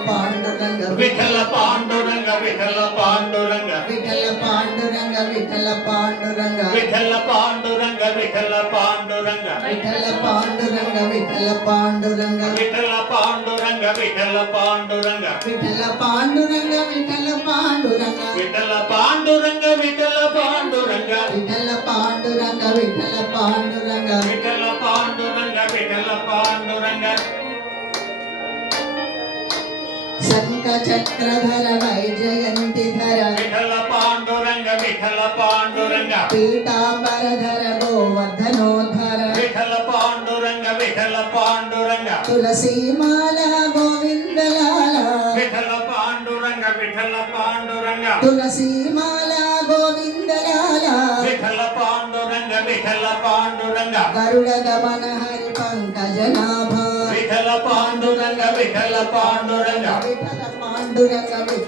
పాండురంగ విఠల పాండురంగ విఠల పాండురంగ విఠల పాండురంగ విఠల పాండురంగ విఠల పాండురంగ విఠల పాండురంగ విఠల పాండురంగ విఠల పాండురంగ విఠల పాండురంగ విఠల పాండురంగ విఠల పాండురంగ విఠల పాండురంగ విఠల పాండురంగ విఠల పాండురంగ విఠల పాండురంగ విఠల పాండురంగ విఠల పాండురంగ విఠల పాండురంగ శంఖ చక్రధర వైజయంతిధర విఠల పాండురంగ విఠల పాండురంగ పీతాంబరధర గోవర్ధనోద్ధర విఠల పాండురంగ విఠల పాండురంగ తులసీమాల గోవిందలాల విఠల పాండురంగ విఠల పాండురంగ తులసీమాల గోవిందలాల విఠల పాండురంగ విఠల పాండురంగ గరుడ గమన హరి పంకజనాభ విఠల పాండురంగ విఠల పాండురంగ విఠల పాండురంగ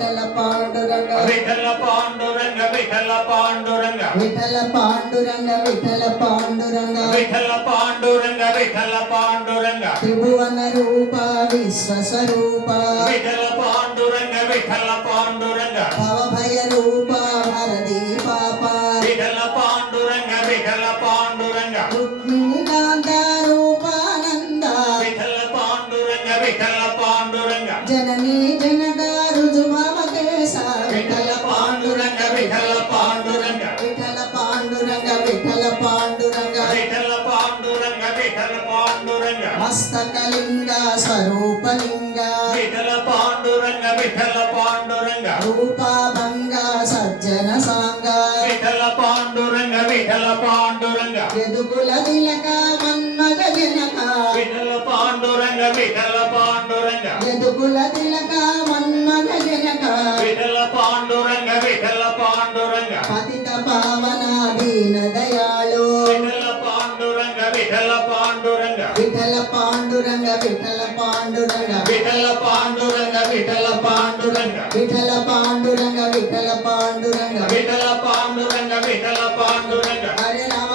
విఠల పాండురంగ విఠల పాండురంగ విఠల పాండురంగ విఠల పాండురంగ విఠల పాండురంగ విఠల పాండురంగ విఠల పాండురంగ త్రిభువన రూప విశ్వస్వరూప విఠల పాండురంగ విఠల పాండురంగ భవభయ రూప భరదీ పాప విఠల పాండురంగ విఠల పాండురంగ రుక్మిణి కాంత రూపానంద విఠల పాండురంగ విఠల పాండురంగ జననీ జనక రుజుమమకేశ విఠల పాండురంగ విఠల పాండురంగ విఠల పాండురంగ విఠల పాండురంగ విఠల పాండురంగ విఠల పాండురంగ మస్తకలింగ స్వరూపలింగ విఠల పాండురంగ విఠల పాండురంగ రూపభంగ సజ్జన సాంగ విఠల పాండురంగ విఠల పాండురంగ యదుకుల తిలక మన్మథ జనక విఠల పాండురంగ విఠల పాండురంగ యదుకుల తిలక మన్మథ జనక విఠల పాండురంగ విఠల పాండురంగ పతిత పావన దీన దయాళు విఠల పాండురంగ విఠల పాండురంగ విఠల పాండురంగ విఠల పాండురంగ విఠల పాండురంగ విఠల పాండురంగ విఠల పాండురంగ విఠల పాండురంగ విఠల పాండురంగ విఠల పాండురంగ హరే రామ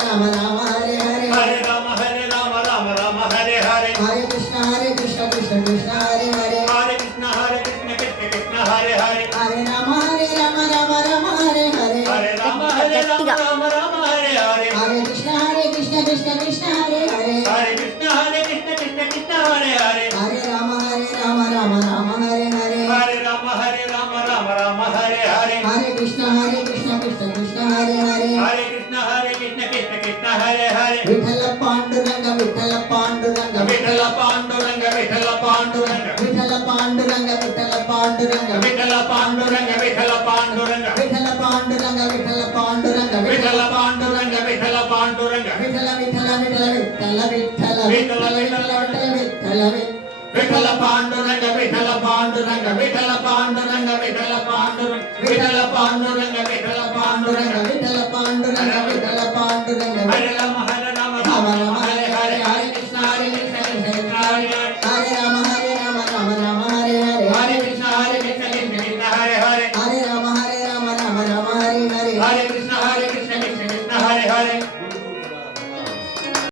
రామ రామ హరే హరే హరే రామ రామ రామ హరే హరే హరే కృష్ణ కృష్ణ కృష్ణ హరే హరే హరే కృష్ణ కృష్ణ కృష్ణ హరే హరే హరే రామ రామ రామ హరే హరే హరే రామ రామ హరే హరే హరే కృష్ణ కృష్ణ కృష్ణ హరే హరే హరే కృష్ణ కృష్ణ కృష్ణ హరే హరే హరే రామ రామ హరే హరే హరే రామ రామ హరే హరే హరే కృష్ణ కృష్ణ కృష్ణ హరే హరే హరే కృష్ణ కృష్ణ కృష్ణ హరే హరే విఠల పాండురంగ విఠల పాండురంగ విఠల పాండురంగ విఠల పాండురంగ విఠల పాండురంగ విఠల పాండురంగ విఠల పాండురంగ విఠల పాండురంగ విఠల పాండురంగ విఠల పాండురంగ విఠల పాండురంగ విఠల పాండురంగ విఠల విఠల విఠల విఠల విఠల విఠల విఠల విఠల పాండురంగ విఠల పాండురంగ విఠల పాండురంగ విఠల పాండురంగ విఠల పాండురంగ విఠల పాండురంగ